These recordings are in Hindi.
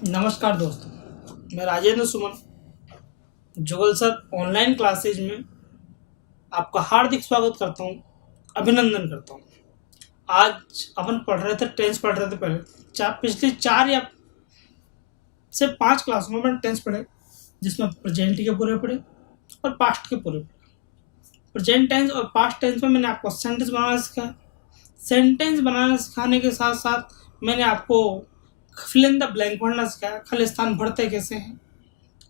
नमस्कार दोस्तों, मैं राजेंद्र सुमन जुगल सर ऑनलाइन क्लासेज में आपका हार्दिक स्वागत करता हूँ, अभिनंदन करता हूँ। आज अपन पढ़ रहे थे, टेंस पढ़ रहे थे। पहले पिछले 4 या से 5 क्लासों में मैंने टेंस पढ़े, जिसमें प्रेजेंट के पूरे पढ़े और पास्ट के पूरे पढ़े। प्रेजेंट टेंस और पास्ट टेंस में मैंने आपको सेंटेंस बनाना सिखाया। सेंटेंस बनाना सिखाने के साथ साथ मैंने आपको फिल इन द ब्लैंक पढ़ना सिखाया, खाली स्थान भरते कैसे हैं,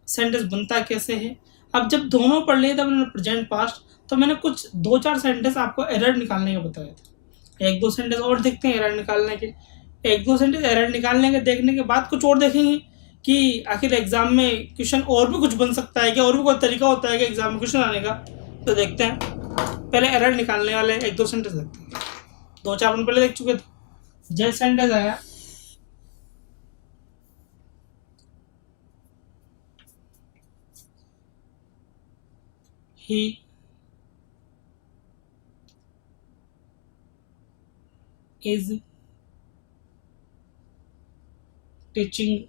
सेंटेंस बनता कैसे है। अब जब दोनों पढ़ लिए, तब मैंने प्रेजेंट पास्ट, तो मैंने कुछ 2-4 सेंटेंस आपको एरर निकालने के बताए थे। 1-2 सेंटेंस और देखते हैं एरर निकालने के। 1-2 सेंटेंस एरर निकालने के देखने के बाद कुछ और देखेंगे कि आखिर एग्जाम में क्वेश्चन और भी कुछ बन सकता है क्या, और भी कोई तरीका होता है कि एग्जाम में क्वेश्चन आने का। तो देखते हैं, पहले एरर निकालने वाले 1-2 सेंटेंस देखते हैं। 2-4 अपन पहले देख चुके थे। जय सेंटेंस आया, ही is teaching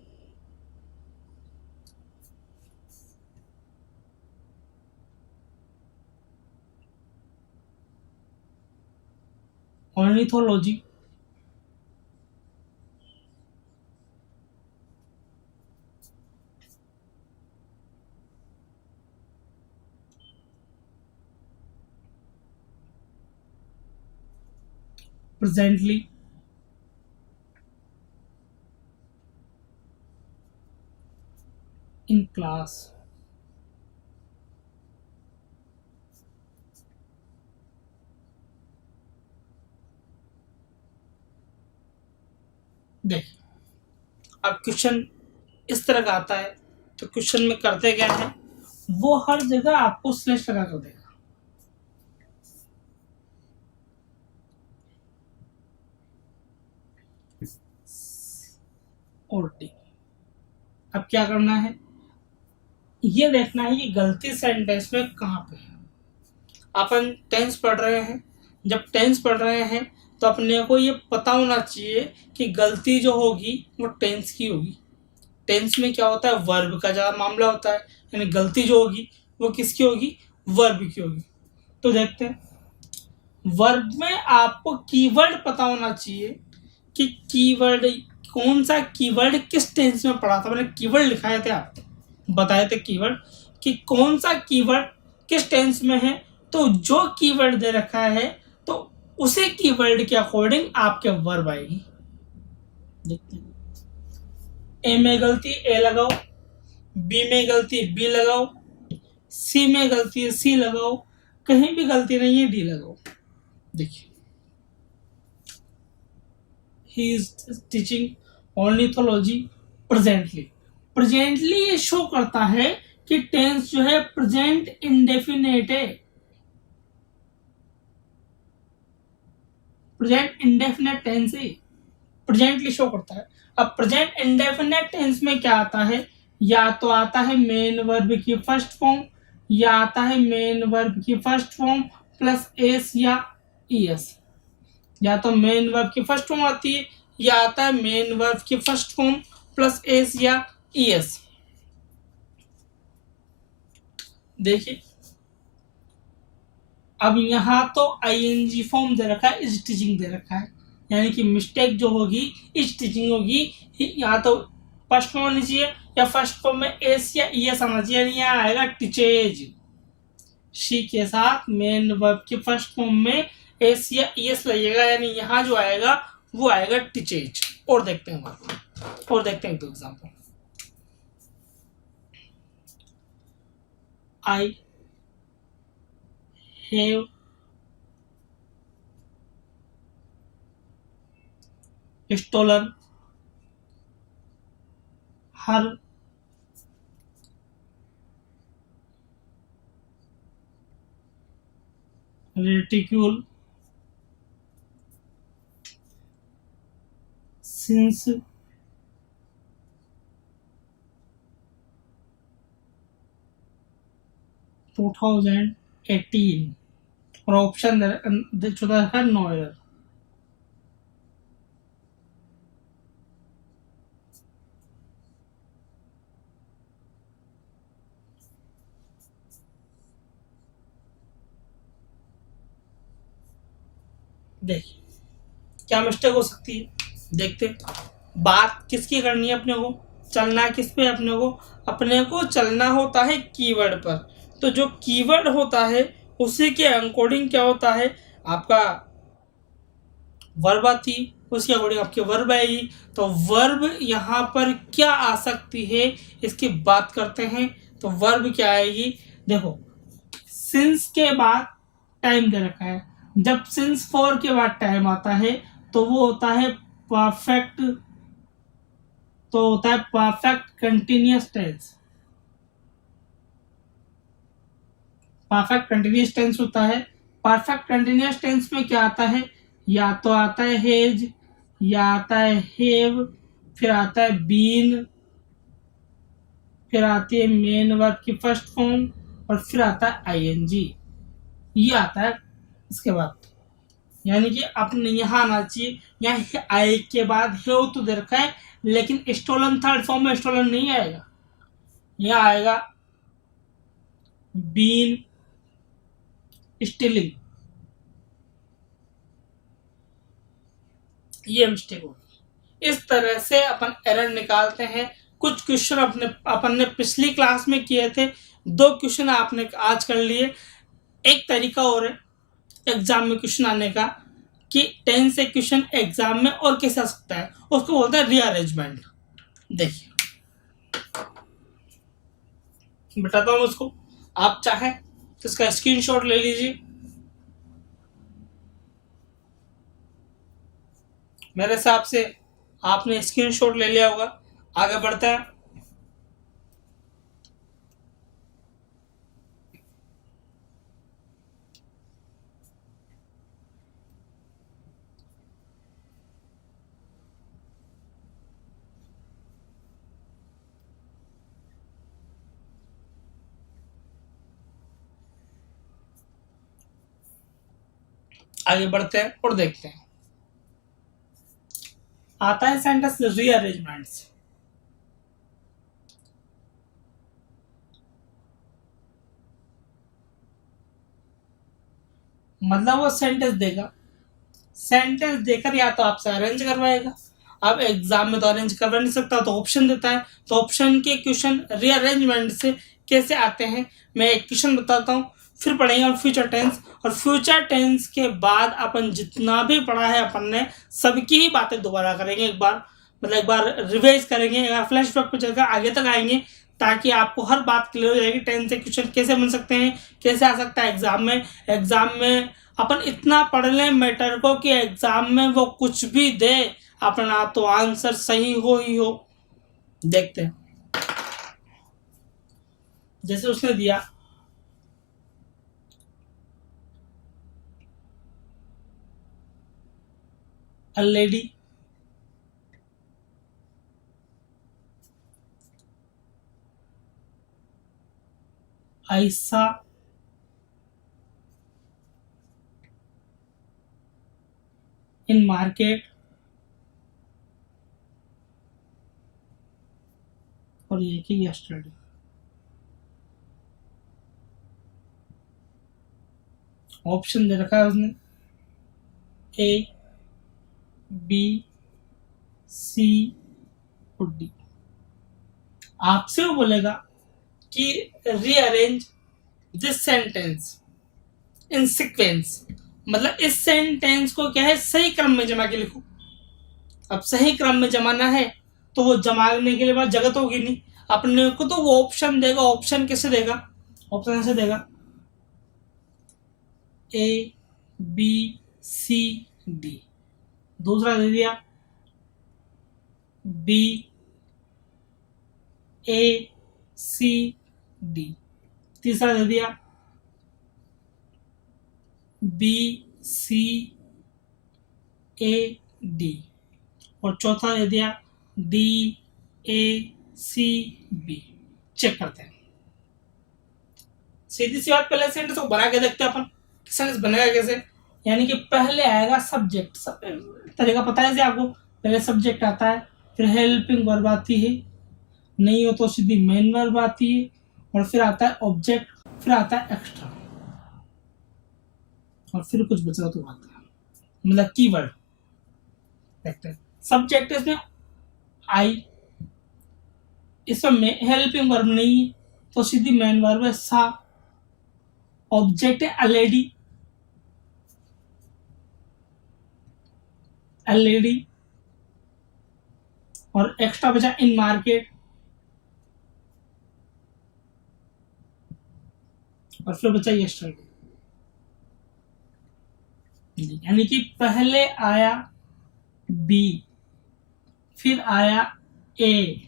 ornithology presently in class। देखिए, अब क्वेश्चन इस तरह का आता है, तो क्वेश्चन में करते क्या है, वो हर जगह आपको स्लैश लगा कर देगा। और डी। अब क्या करना है, ये देखना है कि गलती सेंटेंस में कहाँ पे है। अपन टेंस पढ़ रहे हैं, जब टेंस पढ़ रहे हैं तो अपने को ये पता होना चाहिए कि गलती जो होगी वो टेंस की होगी। टेंस में क्या होता है, वर्ब का ज़्यादा मामला होता है, यानी गलती जो होगी वो किसकी होगी, वर्ब की होगी। तो देखते हैं, वर्ब में आपको कीवर्ड पता होना चाहिए कि कीवर्ड कौन सा, कीवर्ड किस टेंस में पढ़ा था। मैंने कीवर्ड लिखाए थे, आपको बताए थे कीवर्ड कि कौन सा कीवर्ड किस टेंस में है। तो जो कीवर्ड दे रखा है, तो उसी कीवर्ड के अकॉर्डिंग आपके वर्ब आएगी। देखते हैं, ए में गलती ए लगाओ, बी में गलती बी लगाओ, सी में गलती है सी लगाओ, कहीं भी गलती नहीं है डी लगाओ। देखिए, he is teaching ornithology presently। Presently ये शो करता है कि टेंस जो है प्रेजेंट इंडेफिनेट है, प्रेजेंट इंडेफिनेट टेंस है, प्रेजेंटली शो करता है। अब प्रेजेंट इंडेफिनेट टेंस में क्या आता है, या तो आता है मेन वर्ब की फर्स्ट फॉर्म, या आता है मेन वर्ब की फर्स्ट फॉर्म प्लस एस या ईएस। या तो मेन वर्ब की फर्स्ट फॉर्म आती है, या आता है मेन वर्ब की फर्स्ट फॉर्म प्लस एस या ईएस। देखिए, अब यहाँ तो आईएनजी फॉर्म दे रखा है, इज टीचिंग दे रखा है, यानी कि मिस्टेक जो होगी इज टीचिंग होगी। यहाँ तो फर्स्ट फॉर्म होनी चाहिए, या फर्स्ट फॉर्म में एस या ईएस आना चाहिए, यानी यहाँ आएगा टीचेज। शी के साथ मेन वर्ब की फर्स्ट फॉर्म में एस या ईएस लगेगा, यानी यहाँ जो आएगा वो आएगा टीचेज। और देखते हैं दो example. I have stolen her reticule since 2018। और ऑप्शन दे चुका है नो एरर। देखिए क्या मिस्टेक हो सकती है, देखते हैं। बात किसकी करनी है अपने को, चलना किस पे अपने को चलना होता है कीवर्ड पर। तो जो कीवर्ड होता है उसी के अकॉर्डिंग क्या होता है, आपका वर्ब आती, उसके अकॉर्डिंग आपकी वर्ब आएगी। तो वर्ब यहाँ पर क्या आ सकती है इसकी बात करते हैं। तो वर्ब क्या आएगी, देखो सिंस के बाद टाइम दे रखा है, जब सिंस फॉर के बाद टाइम आता है तो वो होता है परफेक्ट, तो होता है perfect continuous tense. Perfect continuous tense होता है। परफेक्ट कंटिन्यूअस टेंस में क्या आता है, या तो आता है हेज, या आता है हेव, फिर आता है बीन, फिर आती है मेन वर्ब की फर्स्ट फॉर्म, और फिर आता है आईएनजी, ये आता है इसके बाद। यानी कि अपने यहाँ आना चाहिए, यहाँ आई के बाद हेव तो दे रखा है, लेकिन स्टोलन थर्ड फॉर्म में स्टोलन नहीं आएगा, यहाँ आएगा बीन स्टीलिंग, ये मिस्टेक होगी। इस तरह से अपन एरर निकालते हैं। कुछ क्वेश्चन अपन ने पिछली क्लास में किए थे, 2 क्वेश्चन आपने आज कर लिए। एक तरीका और है एग्जाम में क्वेश्चन आने का कि 10 से क्वेश्चन एग्जाम में और कैसे आ सकता है, उसको बोलते हैं रीअरेंजमेंट। देखिए बताता हूँ उसको, आप चाहें तो इसका स्क्रीनशॉट ले लीजिए। मेरे हिसाब से आपने स्क्रीनशॉट ले लिया होगा। आगे बढ़ते हैं। आगे बढ़ते हैं और देखते हैं। आता है सेंटेंस रीअरेंजमेंट्स। मतलब वो सेंटेंस देगा, सेंटेंस देकर या तो आपसे अरेंज करवाएगा। अब एग्जाम में तो अरेंज करवा नहीं सकता, तो ऑप्शन देता है। तो ऑप्शन के क्वेश्चन रीअरेंजमेंट से कैसे आते हैं, मैं एक क्वेश्चन बताता हूँ, फिर पढ़ेंगे और फ्यूचर टेंस। और फ्यूचर टेंस के बाद अपन जितना भी पढ़ा है अपन ने सबकी ही बातें दोबारा करेंगे, एक बार मतलब एक बार रिवाइज करेंगे, एक बार फ्लैशबैक पे चलकर आगे तक आएंगे, ताकि आपको हर बात क्लियर हो जाएगी। टेंस से क्वेश्चन कैसे बन सकते हैं, कैसे आ सकता है एग्जाम में। एग्जाम में अपन इतना पढ़ लें मैटर को कि एग्जाम में वो कुछ भी दे अपना तो आंसर सही हो ही हो। देखते हैं, जैसे उसने दिया a lady I saw in market, और ये कि yesterday। ऑप्शन दे रखा है उसने ए, बी, सी और डी। आपसे वो बोलेगा कि rearrange this sentence in sequence, मतलब इस सेंटेंस को क्या है सही क्रम में जमा के लिखो। अब सही क्रम में जमाना है तो वो जमाने के लिए बाद जगह तो होगी नहीं अपने को, तो वो ऑप्शन देगा। ऑप्शन कैसे देगा, ऑप्शन ऐसे देगा ए, बी, सी, डी। दूसरा दे दिया बी, ए, सी, डी। तीसरा दे दिया बी, सी, ए, डी। और चौथा दे दिया डी, ए, सी, बी। चेक करते हैं। सीधी सी बात, पहले सेंटेंस को बना के देखते हैं अपन सेंटेंस बनेगा कैसे। यानी कि पहले आएगा सब्जेक्ट, सब तरीका पता है आपको। पहले सब्जेक्ट आता है, फिर हेल्पिंग वर्ब आती है, नहीं हो तो सीधी मेन वर्ब आती है, और फिर आता है ऑब्जेक्ट, फिर आता है एक्स्ट्रा, और फिर कुछ बचा तो आता है। मतलब कीवर्ड देखते हैं। सब्जेक्ट इसमें आई, इसमें हेल्पिंग वर्ब नहीं है तो सीधी मेन वर्ब है सा। ऑब्जेक्ट है एलईडी, एलईडी, और एक्स्ट्रा बचा इन मार्केट, और फिर बचा यस्टरडे। यानी कि पहले आया बी, फिर आया ए,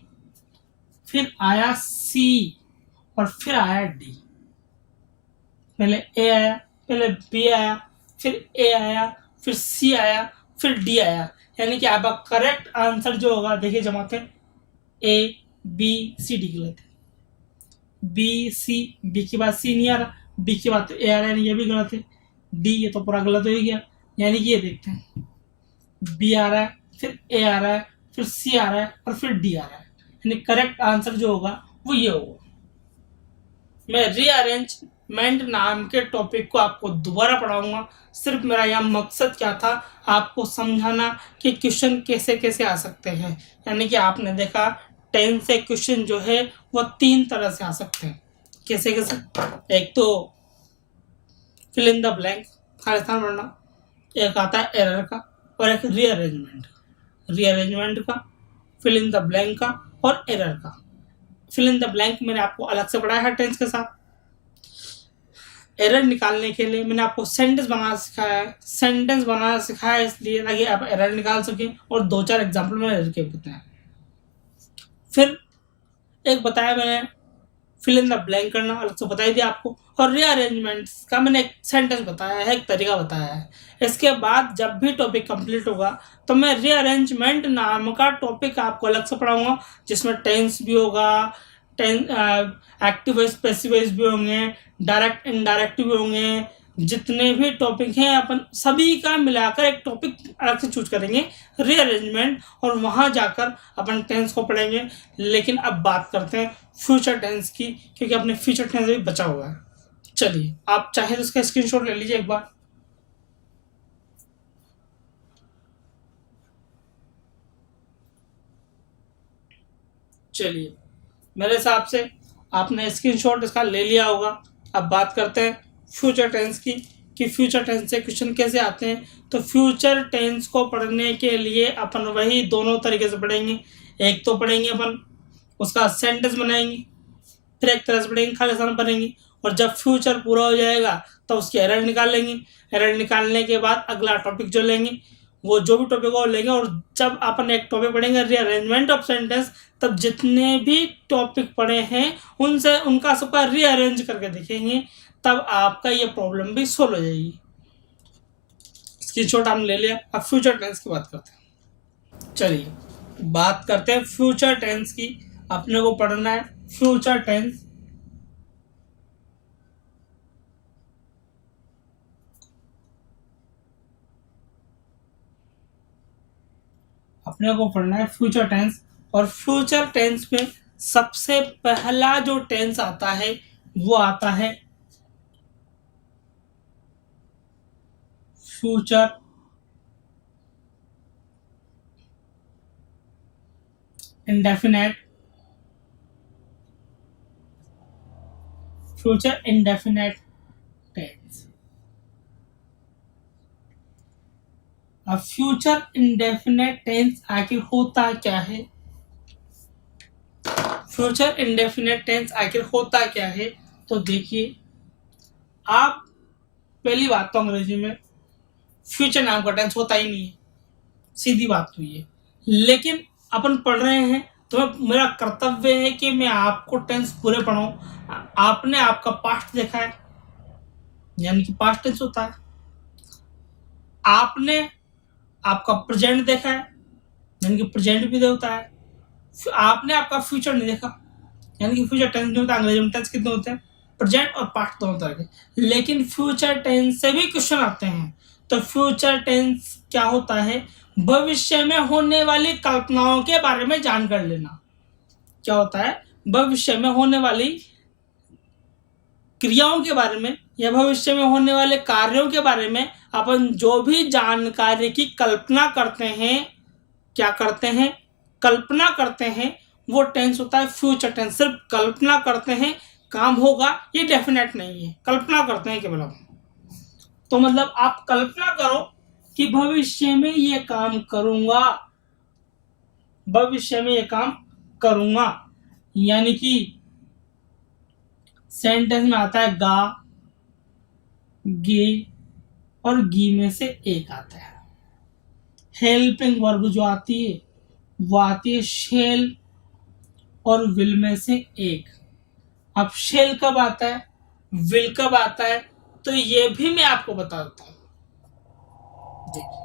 फिर आया सी, और फिर आया डी। पहले ए आया, पहले बी आया, फिर ए आया, फिर सी आया, फिर डी आया। यानी कि आपका करेक्ट आंसर जो होगा, देखिए जमाते ए बी सी डी गलत है, बी सी, बी के बाद सी नहीं आ रहा, बी के बाद ए आ रहा है, ये भी गलत है, डी ये तो पूरा गलत हो ही गया। यानी कि ये देखते हैं, बी आ रहा है, फिर ए आ रहा है, फिर सी आ रहा है, और फिर डी आ रहा है। यानी करेक्ट आंसर जो होगा वो ये होगा। मैं रीअरेंजमेंट नाम के टॉपिक को आपको दोबारा पढ़ाऊंगा। सिर्फ मेरा यहाँ मकसद क्या था, आपको समझाना कि क्वेश्चन कैसे कैसे आ सकते हैं। यानी कि आपने देखा 10 से क्वेश्चन जो है वो 3 तरह से आ सकते हैं। कैसे कैसे? एक तो फिल इन द ब्लैंक, खाली स्थान भरना, एक आता है एरर का, और एक रीअरेंजमेंट का, फिल इन द ब्लैंक का और एरर का। फिल इन द ब्लैंक मैंने आपको अलग से पढ़ाया है टेंस के साथ। एरर निकालने के लिए मैंने आपको सेंटेंस बनाना सिखाया है। सेंटेंस बनाना सिखाया है इसलिए ताकि आप एरर निकाल सकें, और 2-4 एग्जाम्पल मैंने एरर के बताए। फिर एक बताया मैंने फिल इन द ब्लैंक करना, अलग से बता ही दिया आपको, और रीअरेंजमेंट्स का मैंने एक सेंटेंस बताया है, एक तरीका बताया है। इसके बाद जब भी टॉपिक कंप्लीट होगा तो मैं रीअरेंजमेंट नाम का टॉपिक आपको अलग से पढ़ाऊंगा, जिसमें टेंस भी होगा, एक्टिव वॉइस पैसिव वॉइस भी होंगे, डायरेक्ट इनडायरेक्ट भी होंगे। जितने भी टॉपिक हैं अपन सभी का मिलाकर एक टॉपिक अलग से चूज करेंगे, रीअरेंजमेंट, और वहां जाकर अपन टेंस को पढ़ेंगे। लेकिन अब बात करते हैं फ्यूचर टेंस की, क्योंकि अपने फ्यूचर टेंस भी बचा हुआ है। चलिए, आप चाहे तो इसका स्क्रीनशॉट ले लीजिए एक बार। चलिए, मेरे हिसाब से आपने स्क्रीनशॉट इसका ले लिया होगा। अब बात करते हैं फ्यूचर टेंस की, कि फ्यूचर टेंस से क्वेश्चन कैसे आते हैं। तो फ्यूचर टेंस को पढ़ने के लिए अपन वही दोनों तरीके से पढ़ेंगे। एक तो पढ़ेंगे अपन उसका सेंटेंस बनाएंगे, फिर एक तरह से पढ़ेंगे, खाली स्थान भरेंगे, और जब फ्यूचर पूरा हो जाएगा तो उसकी एरर निकाल लेंगे। एरर निकालने के बाद अगला टॉपिक जो लेंगे, वो जो भी टॉपिक वो लेंगे, और जब अपन एक टॉपिक पढ़ेंगे रीअरेंजमेंट ऑफ सेंटेंस, तब जितने भी टॉपिक पढ़े हैं उनसे उनका सबका रीअरेंज करके देखेंगे, तब आपका ये प्रॉब्लम भी सोल्व हो जाएगी। स्क्रीनशॉट हमने ले लिया। अब फ्यूचर टेंस की बात करते हैं। चलिए, बात करते हैं फ्यूचर टेंस की। अपने को पढ़ना है फ्यूचर टेंस। अपने को पढ़ना है फ्यूचर टेंस, और फ्यूचर टेंस में सबसे पहला जो टेंस आता है वो आता है future indefinite. Future indefinite tense. अब फ्यूचर इंडेफिनेट टेंस आखिर होता क्या है? फ्यूचर इंडेफिनेट टेंस आखिर होता क्या है? तो देखिए, आप पहली बात तो अंग्रेजी में फ्यूचर नाम का टेंस होता ही नहीं है, सीधी बात तो ये। लेकिन अपन पढ़ रहे हैं तो मेरा कर्तव्य है कि मैं आपको टेंस पूरे पढ़ाऊं। आपने आपका पास्ट देखा है, यानी कि पास्ट टेंस होता है। आपने आपका प्रेजेंट देखा है, यानी कि प्रेजेंट भी होता है। आपने आपका फ्यूचर नहीं देखा, यानी कि फ्यूचर टेंस नहीं होता। अंग्रेजी में टेंस कितने होते हैं? प्रेजेंट और पास्ट दोनों तरह के। लेकिन फ्यूचर टेंस से भी क्वेश्चन आते हैं। तो फ्यूचर टेंस क्या होता है? भविष्य में होने वाली कल्पनाओं के बारे में जानकर लेना। क्या होता है? भविष्य में होने वाली क्रियाओं के बारे में या भविष्य में होने वाले कार्यों के बारे में अपन जो भी जानकारी की कल्पना करते हैं, क्या करते हैं, कल्पना करते हैं, वो टेंस होता है फ्यूचर टेंस। सिर्फ कल्पना करते हैं, काम होगा ये डेफिनेट नहीं है, कल्पना करते हैं केवल हम। तो मतलब आप कल्पना करो कि भविष्य में ये काम करूंगा, भविष्य में ये काम करूंगा, यानी कि सेंटेंस में आता है गा, गे और गी में से एक आता है। हेल्पिंग वर्ब जो आती है वो आती है शेल और विल में से एक। अब शेल कब आता है, विल कब आता है, तो ये भी मैं आपको बता देता हूं। देखिए,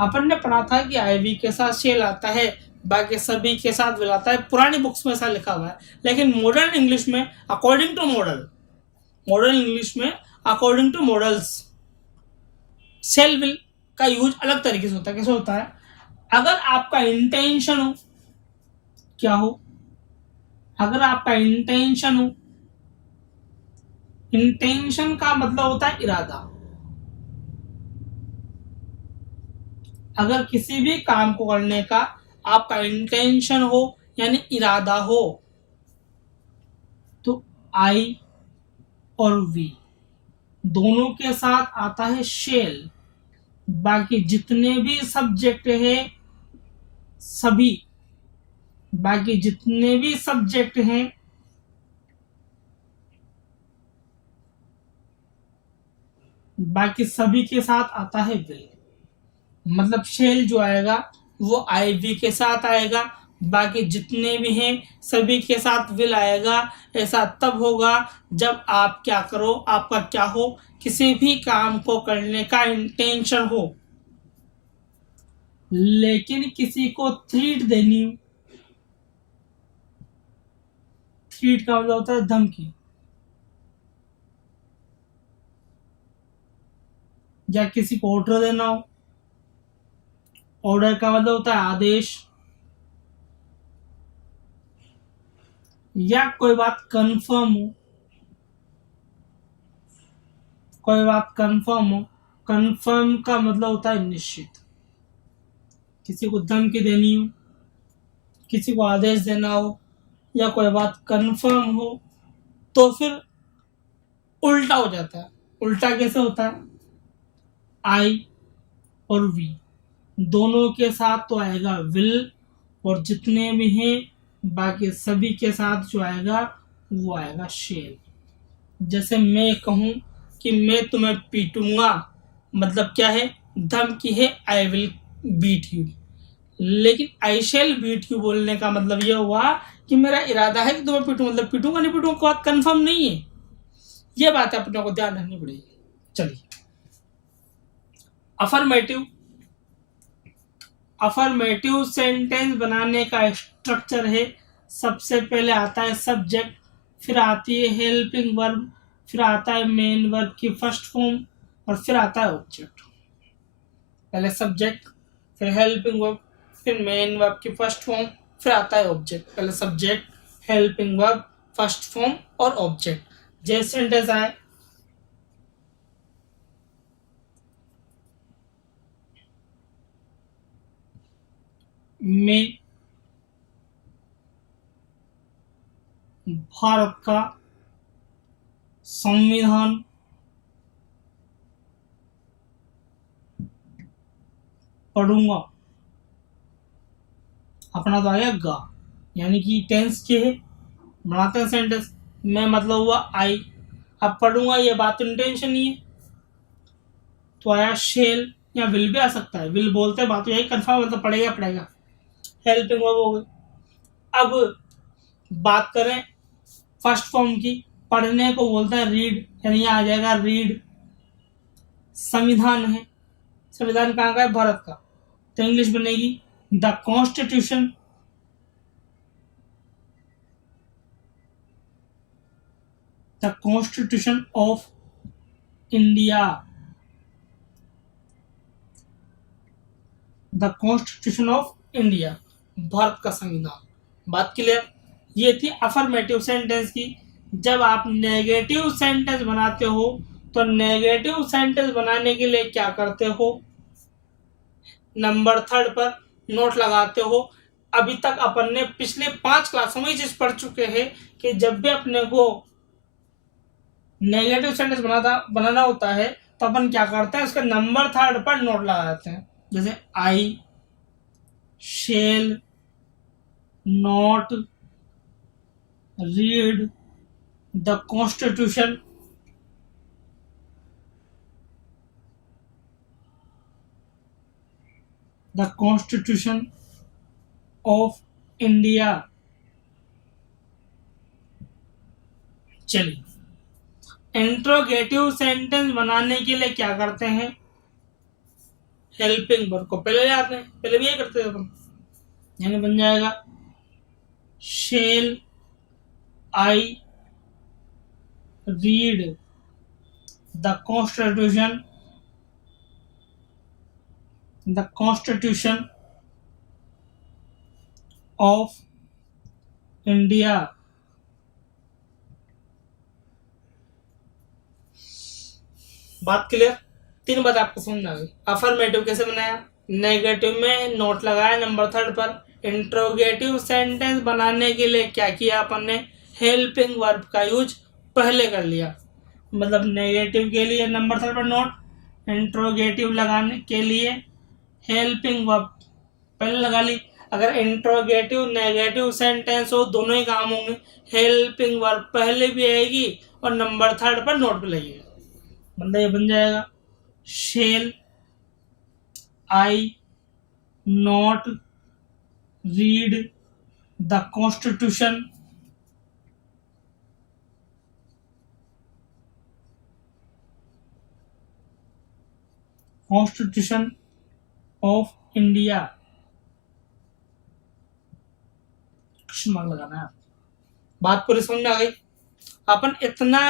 अपन ने पढ़ा था कि आईवी के साथ शेल आता है, बाकी सभी के साथ विल आता है, पुरानी बुक्स में ऐसा लिखा हुआ है। लेकिन मॉडर्न इंग्लिश में according to model, modern English में according to models shall will का यूज अलग तरीके से होता है। कैसे होता है, अगर आपका इंटेंशन हो, क्या हो, अगर आपका इंटेंशन हो, इंटेंशन का मतलब होता है इरादा। अगर किसी भी काम को करने का आपका इंटेंशन हो यानी इरादा हो, तो आई और वी दोनों के साथ आता है शेल। बाकी जितने भी सब्जेक्ट है सभी, बाकी जितने भी सब्जेक्ट हैं बाकी सभी के साथ आता है विल। मतलब शेल जो आएगा वो आईवी के साथ आएगा, बाकी जितने भी हैं सभी के साथ विल आएगा। ऐसा तब होगा जब आप क्या करो, आपका क्या हो, किसी भी काम को करने का इंटेंशन हो, लेकिन किसी को थ्रीट देनी हो। थ्रीट का मतलब होता है धमकी, या किसी को ऑर्डर देना हो। ऑर्डर का मतलब होता है आदेश, या कोई बात कंफर्म हो, कोई बात कंफर्म हो। कंफर्म का मतलब होता है निश्चित। किसी को धमकी देनी हो, किसी को आदेश देना हो, या कोई बात कंफर्म हो, तो फिर उल्टा हो जाता है। उल्टा कैसे होता है, आई और वी दोनों के साथ तो आएगा विल, और जितने भी हैं बाकी सभी के साथ जो आएगा वो आएगा शेल। जैसे मैं कहूं कि मैं तुम्हें पीटूंगा, मतलब क्या है, धमकी है, आई विल बीट यू। लेकिन आई शेल बीट यू बोलने का मतलब यह हुआ कि मेरा इरादा है कि तुम्हें पीटूं, मतलब पीटूंगा नहीं पीटूंगा बात कंफर्म नहीं है। ये बात अपने को ध्यान रखनी पड़ेगी। चलिए, अफर्मेटिव, अफर्मेटिव सेंटेंस बनाने का स्ट्रक्चर है, सबसे पहले आता है सब्जेक्ट, फिर आती है हेल्पिंग वर्ब, फिर आता है मेन वर्ब की फर्स्ट फॉर्म, और फिर आता है ऑब्जेक्ट। पहले सब्जेक्ट, फिर हेल्पिंग वर्ब, फिर मेन वर्ब की फर्स्ट फॉर्म, फिर आता है ऑब्जेक्ट। पहले subject, helping verb, first form और ऑब्जेक्ट। जैसे सेंटेंस आए, मैं भारत का संविधान पढ़ूंगा। अपना तो आया गा, यानी कि टेंस के है, बनाते हैं सेंटेंस। मैं मतलब हुआ आई, अब पढ़ूंगा ये बात इंटेंशन ही है, तो आया शेल, या विल भी आ सकता है। विल बोलते हैं, बात तो यही कंफर्म, मतलब पढ़ेगा पढ़ेगा। हेल्पिंग वर्ब हो गई। अब बात करें फर्स्ट फॉर्म की, पढ़ने को बोलते हैं रीड, यानी आ जाएगा रीड। संविधान है, संविधान कहाँ का है, भारत का, तो इंग्लिश बनेगी the constitution. The constitution of India, the constitution of India, Bharat का संविधान। बात क्लियर। ये थी अफर्मेटिव सेंटेंस की। जब आप नेगेटिव सेंटेंस बनाते हो तो नेगेटिव सेंटेंस बनाने के लिए क्या करते हो, नंबर 3 पर नोट लगाते हो। अभी तक अपन ने पिछले 5 क्लासों में ये चीज पढ़ चुके हैं कि जब भी अपने को नेगेटिव सेंटेंस बनाना होता है तो अपन क्या करते हैं, उसके नंबर 3 पर नोट लगाते हैं। जैसे I shall not read the constitution of India. चलिए, इंट्रोगेटिव सेंटेंस बनाने के लिए क्या करते हैं, हेल्पिंग वर्ब को पहले ले आते हैं, पहले भी यही करते थे अपन। यानी बन जाएगा shall I read the constitution of India. बात क्लियर? 3 बात आपको समझ आ गई। अफर्मेटिव कैसे बनाया, नेगेटिव में नोट लगाया नंबर 3 पर। इंट्रोगेटिव सेंटेंस बनाने के लिए क्या किया अपन ने, हेल्पिंग वर्ब का यूज पहले कर लिया। मतलब नेगेटिव के लिए नंबर 3 पर नोट, इंट्रोगेटिव लगाने के लिए हेल्पिंग वर्ब पहले लगा ली। अगर इंट्रोगेटिव नेगेटिव सेंटेंस हो दोनों ही काम होंगे, हेल्पिंग वर्ब पहले भी आएगी और नंबर 3 पर नोट भी लगेगा। मतलब ये बन जाएगा shall I not read the constitution of India. Question mark लगाना है। बात पूरी समझ में आ गई? अपन इतना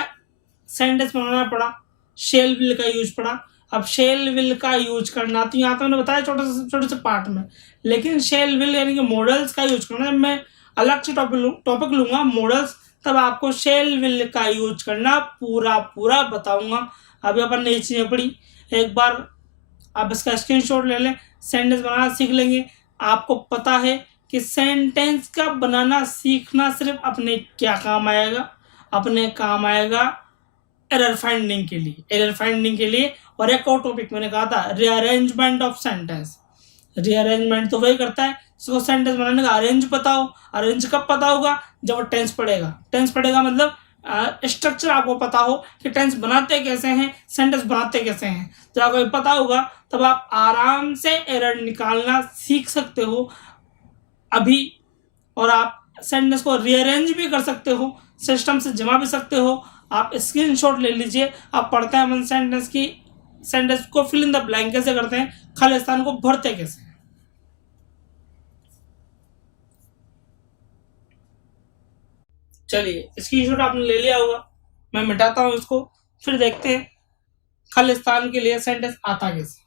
सेंटेंस बनाना पड़ा, शेल विल का यूज पड़ा। अब शेल विल का यूज करना तो यहाँ तो मैंने बताया छोटे से पार्ट में, लेकिन शेल विल यानी कि मॉडल्स का यूज करना। मैं अलग से टॉपिक लूंगा मॉडल्स, तब आपको शेल विल का यूज करना पूरा बताऊंगा। अभी अपन ने ये चीजें पढ़ी, एक बार आप इसका स्क्रीनशॉट ले लें, सेंटेंस बनाना सीख लेंगे। आपको पता है कि सेंटेंस का बनाना सीखना सिर्फ अपने क्या काम आएगा, अपने काम आएगा एरर फाइंडिंग के लिए। और एक और टॉपिक मैंने कहा था, रीअरेंजमेंट ऑफ सेंटेंस। रीअरेंजमेंट तो वही करता है जिसको सेंटेंस बनाने का अरेंज पता हो। अरेंज कब पता होगा, जब वो टेंस पढ़ेगा मतलब स्ट्रक्चर आपको पता हो कि टेंस बनाते कैसे हैं, सेंटेंस बनाते कैसे हैं। जब आपको पता होगा तब आप आराम से एरर निकालना सीख सकते हो अभी। और आप सेंटेंस को रीअरेंज भी कर सकते हो, सिस्टम से जमा भी सकते हो। आप स्क्रीनशॉट ले लीजिए। आप पढ़ते हैं अपन सेंटेंस को फिल इन द ब्लैंक कैसे करते हैं, खाली स्थान को भरते कैसे हैं। चलिए, स्क्रीनशॉट आपने ले लिया होगा, मैं मिटाता हूं इसको, फिर देखते हैं खाली स्थान के लिए सेंटेंस आता कैसे।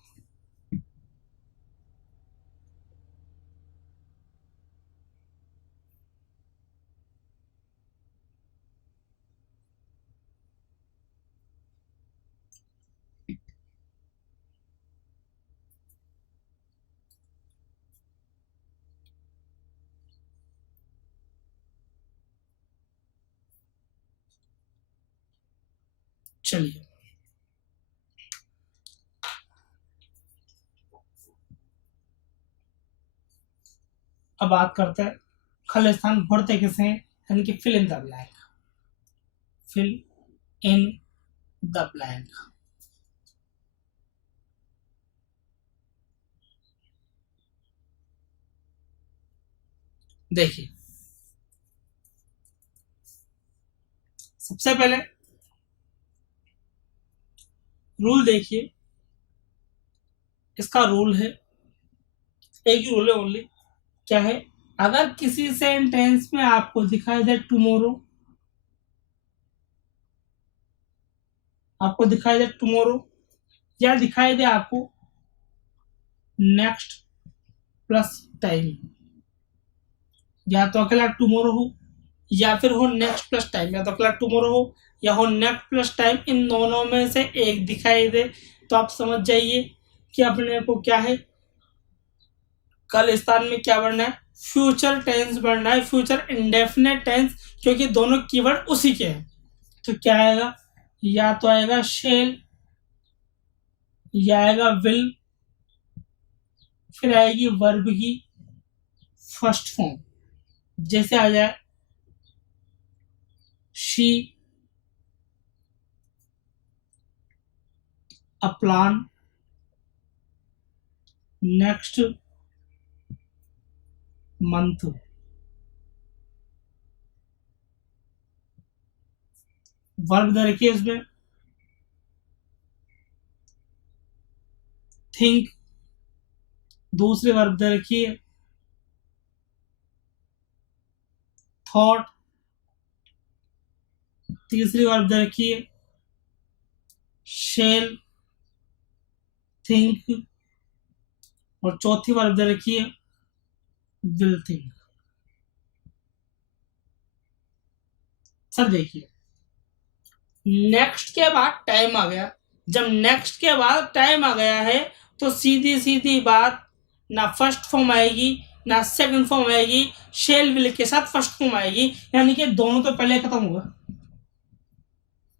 चलिए, अब बात करते हैं खाली स्थान भरते कैसे हैं, यानी कि fill in the blank. Fill in the blank. देखिए, सबसे पहले रूल देखिए, इसका रूल है, एक ही रूल है ओनली। क्या है, अगर किसी सेंटेंस में आपको दिखाई दे टुमारो, या दिखाई दे आपको नेक्स्ट प्लस टाइम, या तो अकेला टुमारो हो या फिर हो नेक्स्ट प्लस टाइम, या तो कल टुमारो हो या हो नेक्स्ट प्लस टाइम, इन दोनों में से एक दिखाई दे तो आप समझ जाइए कि अपने को क्या है, कल स्थान में क्या बढ़ना है, फ्यूचर टेंस बढ़ना है, फ्यूचर इंडेफिनेट टेंस, क्योंकि दोनों कीवर्ड उसी के हैं। तो क्या आएगा, या तो आएगा शेल या आएगा विल, फिर आएगी वर्ब की फर्स्ट फॉर्म, जैसे आ जाए she a plan, next month, verb देखिए इसमें थिंक, दूसरे वर्ब देखिए थॉट, तीसरी वर्ब देखिए शेल थिंक, और चौथी वर्ब देखिए विल थिंक। सर देखिए नेक्स्ट के बाद टाइम आ गया, जब नेक्स्ट के बाद टाइम आ गया है तो सीधी सीधी बात, ना फर्स्ट फॉर्म आएगी ना सेकंड फॉर्म आएगी, शेल विल के साथ फर्स्ट फॉर्म आएगी, यानी कि दोनों तो पहले खत्म होगा।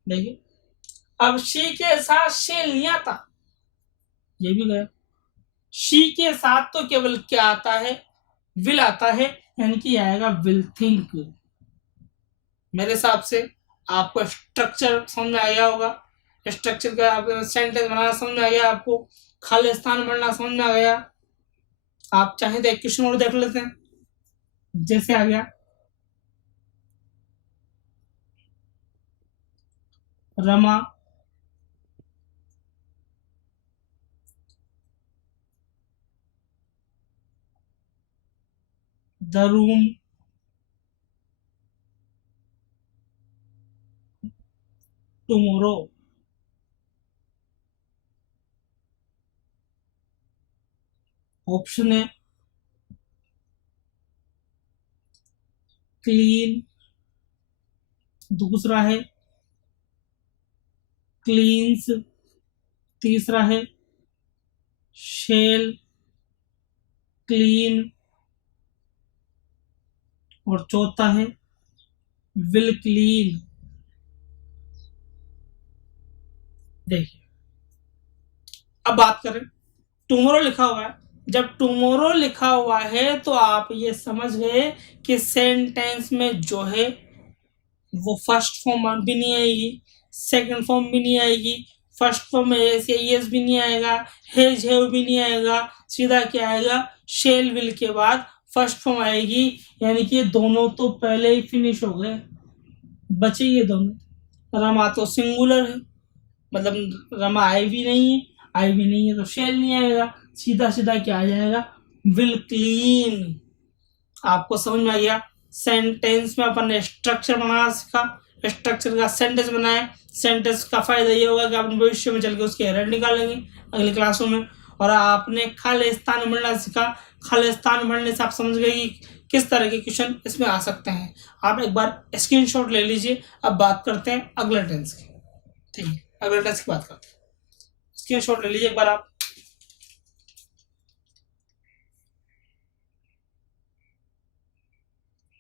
देखिए अब शी के साथ शेल नहीं आता, ये भी गया, शी के साथ तो केवल क्या आता है, विल आता है, यानी कि आएगा विल थिंक। मेरे हिसाब से आपको स्ट्रक्चर समझ में आ गया होगा, स्ट्रक्चर का आपको सेंटेंस बनाना समझ में आ गया, आपको खाली स्थान बनना समझ में आ गया। आप चाहें तो एक क्वेश्चन और देख लेते हैं, जैसे आ गया Rama the room tomorrow, option है क्लीन, दूसरा है क्लीन्स, तीसरा है शेल क्लीन, और चौथा है विल क्लीन। देखिए अब बात करें, टुमारो लिखा हुआ है, जब टुमारो लिखा हुआ है तो आप ये समझ गए कि सेंटेंस में जो है वो फर्स्ट फॉर्म भी नहीं आएगी, सेकंड फॉर्म भी नहीं आएगी, फर्स्ट फॉर्म में एस भी नहीं आएगा, हेज हेव भी नहीं आएगा, सीधा क्या आएगा, शेल विल के बाद फर्स्ट फॉर्म आएगी, यानी कि दोनों तो पहले ही फिनिश हो गए, बचे ये दोनों। रमा तो सिंगुलर है, मतलब रमा आई भी नहीं है, आई भी नहीं है तो शेल नहीं आएगा, सीधा सीधा क्या आ जाएगा, विल क्लीन। आपको समझ में आ गया, सेंटेंस में अपन ने स्ट्रक्चर बनाना सीखा, स्ट्रक्चर का सेंटेंस बनाए, सेंटेंस का फायदा ये होगा कि अपन भविष्य में चल के उसके एरर निकालेंगे अगली क्लासों में। और आपने खाली स्थान भरना सीखा, खाली स्थान भरने से आप समझ गए कि किस तरह के क्वेश्चन इसमें आ सकते हैं। आप एक बार स्क्रीनशॉट ले लीजिए। अब बात करते हैं अगले टेंस की, ठीक है, अगले टेंस की बात करते हैं, स्क्रीनशॉट ले लीजिए एक बार आप।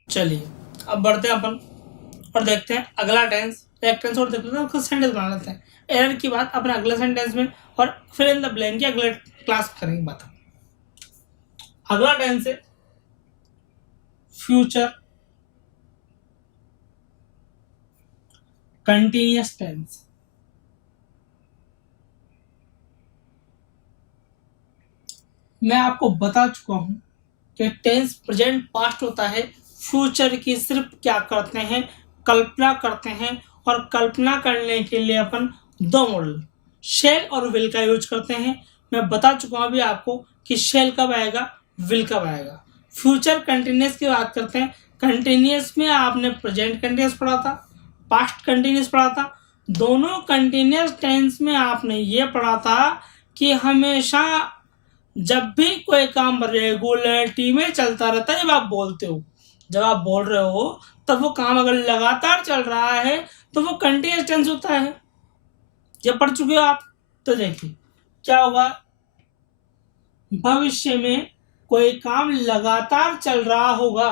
चलिए अब बढ़ते हैं अपन और देखते हैं अगला टेंस, एक टेंस और देख लेते हैं, खुद सेंटेंस बना लेते हैं। एरर की बात अपने अगले सेंटेंस में और फिर इन द ब्लैंक की अगले क्लास में करेंगे बात। अगला टेंस है फ्यूचर कंटिन्यूअस टेंस। मैं आपको बता चुका हूं कि टेंस प्रेजेंट पास्ट होता है, फ्यूचर की सिर्फ क्या करते हैं, कल्पना करते हैं, और कल्पना करने के लिए अपन दो मॉडल शेल और विल का यूज करते हैं। मैं बता चुका हूं अभी आपको कि शेल कब आएगा, विल कब आएगा। फ्यूचर कंटिन्यूअस की बात करते हैं, कंटिन्यूअस में आपने प्रेजेंट कंटिन्यूअस पढ़ा था, पास्ट कंटिन्यूअस पढ़ा था। दोनों कंटिन्यूअस टेंस में आपने ये पढ़ा था कि हमेशा जब भी कोई काम रेगुलरिटी में चलता रहता है, जब आप बोलते हो, जब आप बोल रहे हो तब वो काम अगर लगातार चल रहा है तो वो कंटिन्यूअस टेंस होता है। जब पढ़ चुके हो आप तो देखिए क्या होगा, भविष्य में कोई काम लगातार चल रहा होगा,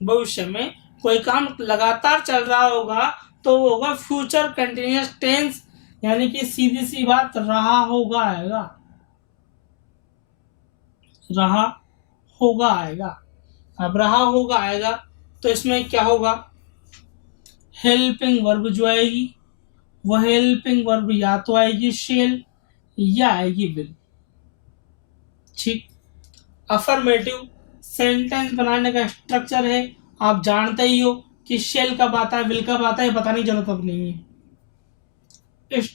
भविष्य में कोई काम लगातार चल रहा होगा तो वो होगा फ्यूचर कंटिन्यूअस टेंस, यानी कि सीधी सी बात रहा होगा आएगा, रहा होगा आएगा। अब रहा होगा आएगा तो इसमें क्या होगा, हेल्पिंग वर्ब जो आएगी वो हेल्पिंग वर्ब या तो आएगी शेल या आएगी विल। ठीक, अफर्मेटिव सेंटेंस बनाने का स्ट्रक्चर है, आप जानते ही हो कि शेल कब आता है विल कब आता है, बताने की जरूरत अब नहीं है। इस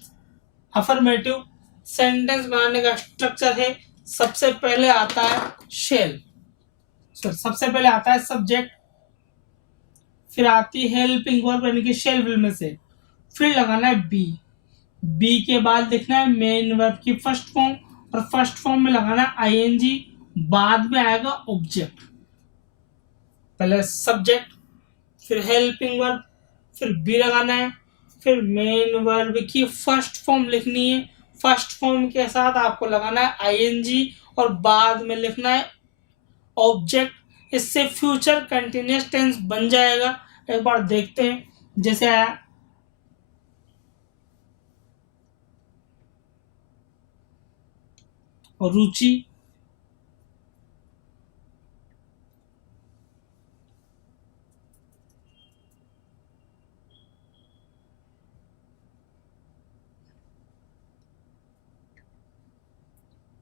अफर्मेटिव सेंटेंस बनाने का स्ट्रक्चर है, सबसे पहले आता है शेल, सबसे पहले आता है सब्जेक्ट, फिर आती है हेल्पिंग वर्ब यानी कि शेल विल में से, फिर लगाना है बी, बी के बाद लिखना है मेन वर्ब की फर्स्ट फॉर्म, और फर्स्ट फॉर्म में लगाना है आईएनजी, बाद में आएगा ऑब्जेक्ट, पहले सब्जेक्ट फिर हेल्पिंग वर्ब फिर बी लगाना है, फिर मेन वर्ब की फर्स्ट फॉर्म लिखनी है, फर्स्ट फॉर्म के साथ आपको लगाना है आईएनजी और बाद में लिखना है ऑब्जेक्ट। इससे फ्यूचर कंटिन्यूअस टेंस बन जाएगा। एक बार देखते हैं, जैसे आया रुचि,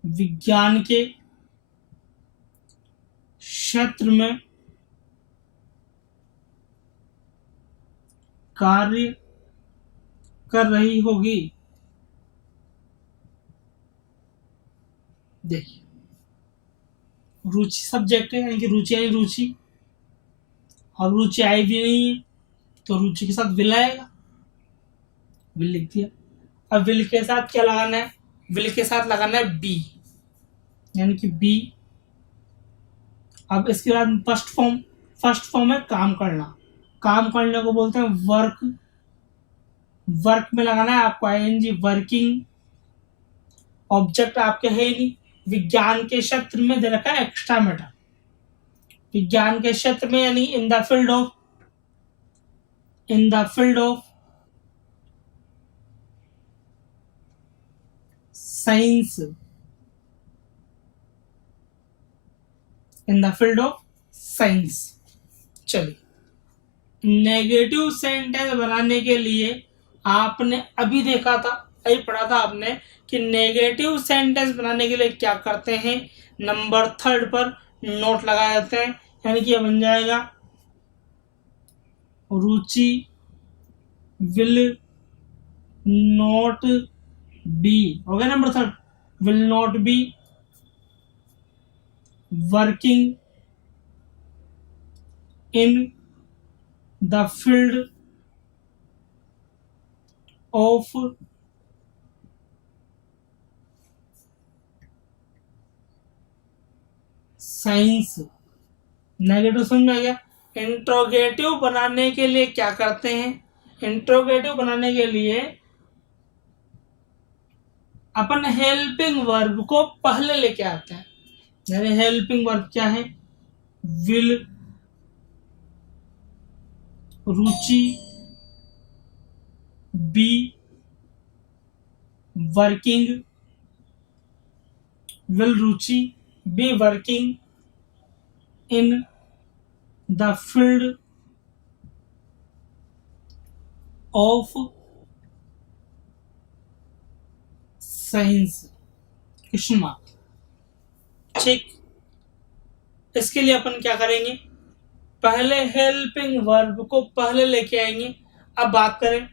विज्ञान के क्षेत्र में कार्य कर रही होगी। देखिए रुचि सब्जेक्ट है यानी कि रुचि यानी रुचि, अब रुचि आई भी नहीं है तो रुचि के साथ विल आएगा, विल लिख दिया। अब विल के साथ क्या लगाना है, विल के साथ लगाना है बी यानी कि बी। अब इसके बाद फर्स्ट फॉर्म, फर्स्ट फॉर्म है काम करना, काम करने को बोलते हैं वर्क, वर्क में लगाना है आपको आईएनजी वर्किंग, ऑब्जेक्ट आपके है ही नहीं, विज्ञान के क्षेत्र में दे रखा है एक्स्ट्रा मैटर, विज्ञान के क्षेत्र में यानी in the field of, in the field of science, in the field of science. चलिए नेगेटिव सेंटेंस बनाने के लिए आपने अभी देखा था, अभी पढ़ा था आपने कि नेगेटिव सेंटेंस बनाने के लिए क्या करते हैं, नंबर 3 पर नोट लगा देते हैं, यानी कि बन जाएगा रुचि विल नॉट बी, हो गया number 3, will not be working in the field of science. Negative समझ में आ गया। इंट्रोगेटिव बनाने के लिए क्या करते हैं, इंट्रोगेटिव बनाने के लिए अपन हेल्पिंग वर्ब को पहले लेके आते हैं, यानी हेल्पिंग वर्ब क्या है, will, Ruchi, be working, will Ruchi be working in the field of science, question mark. ठीक, इसके लिए अपन क्या करेंगे, पहले हेल्पिंग वर्ब को पहले लेके आएंगे। अब बात करें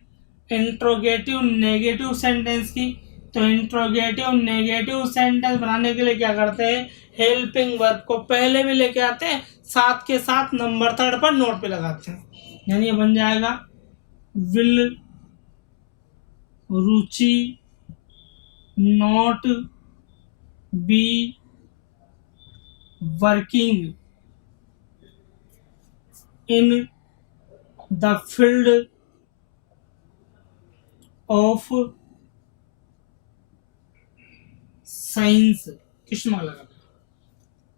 इंट्रोगेटिव नेगेटिव सेंटेंस की, तो इंट्रोगेटिव नेगेटिव सेंटेंस बनाने के लिए क्या करते हैं, हेल्पिंग वर्ब को पहले भी लेके आते हैं, साथ के साथ नंबर 3 पर नोट पे लगाते हैं, यानी ये बन जाएगा will Ruchi not be working in the field of science. Question mark लगा।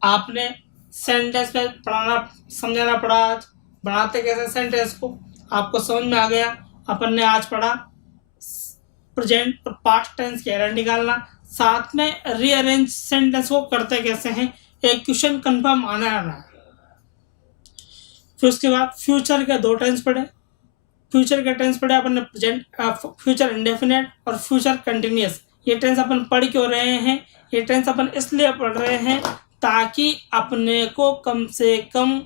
आपने सेंटेंस में पढ़ाना समझाना पड़ा। आज बनाते कैसे सेंटेंस को आपको समझ में आ गया। अपन ने आज पढ़ा प्रेजेंट और पास्ट टेंस की एरर निकालना, साथ में रीअरेंज सेंटेंस को करते कैसे हैं, एक क्वेश्चन कंफर्म आना है। फिर उसके बाद फ्यूचर के 2 टेंस पढ़े। फ्यूचर के टेंस पढ़े अपन ने प्रेजेंट, फ्यूचर इंडेफिनेट और फ्यूचर कंटिन्यूअस। ये टेंस अपन पढ़ क्यों रहे हैं? ये टेंस अपन इसलिए पढ़ रहे हैं ताकि अपने को कम से कम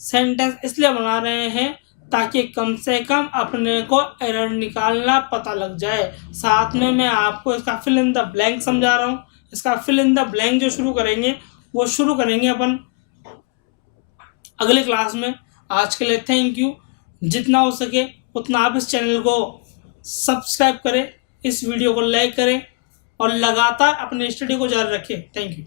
सेंटेंस इसलिए बना रहे हैं ताकि कम से कम अपने को एरर निकालना पता लग जाए। साथ में मैं आपको इसका फिल इन द ब्लैंक समझा रहा हूँ। इसका फिल इन द ब्लैंक जो शुरू करेंगे वो शुरू करेंगे अपन अगली क्लास में। आज के लिए थैंक यू। जितना हो सके उतना आप इस चैनल को सब्सक्राइब करें, इस वीडियो को लाइक करें और लगातार अपने स्टडी को जारी रखें। Thank you.